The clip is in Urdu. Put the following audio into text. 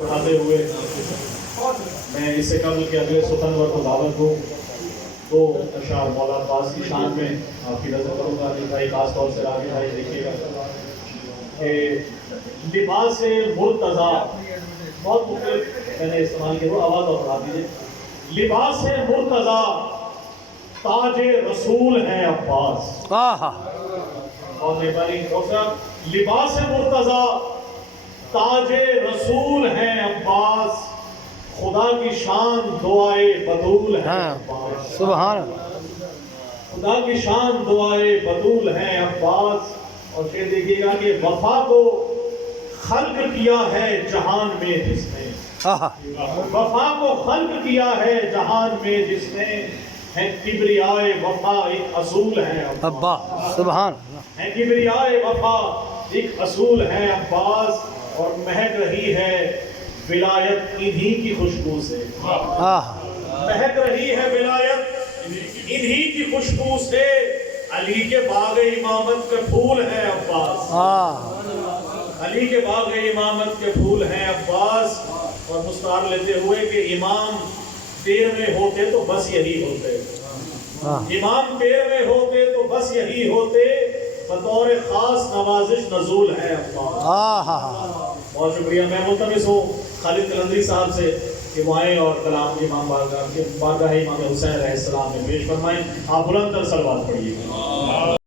پڑھاتے ہوئے میں اس سے قبل کہ اگلے ستنور کو دعوت دوں دو اشعار مولا عباس کی شان میں آپ کی نظر کروں گا. علی بھائی خاص طور سے راغب بھائی دیکھیے گا کہ لباس مرتضیٰ بہت مختلف میں نے استعمال کیا. وہ آواز اور بڑھا دیجیے. لباس مرتضیٰ تاج رسول ہے عباس. اور مہربانی صاحب لباس مرتضیٰ تاج رسول ہے عباس. خدا کی شان دعائے بدول ہے عباس. سبحان خدا کی شان دعائے بدول ہے عباس. اور پھر دیکھیے گا کہ وفا کو خلق کیا ہے جہان میں جس نے. وفا کو خلق کیا ہے جہان میں جس نے. ہے کبریائے وفا ایک اصول ہے عباس. سبحان ہے کبریائے وفا ایک اصول ہے عباس. اور مہک رہی ہے ولایت انہی کی خوشبو سے. مہک رہی ہے ولایت انہی کی خوشبو سے. علی کے باغ امامت کے پھول ہیں عباس. علی کے باغ امامت کے پھول ہیں عباس. اور مستعار لیتے ہوئے کہ امام پیر میں ہوتے تو بس یہی ہوتے. امام پیر میں ہوتے تو بس یہی ہوتے. بطور خاص نوازش نزول ہے عباس. بہت شکریہ. میں ملتمس ہوں خالد قلندری صاحب سے کہ وہ آئیں اور کلام امام بارگاہ امام حسین علیہ السلام میں پیش فرمائیں. آپ بلند تر صلوات پڑھیے.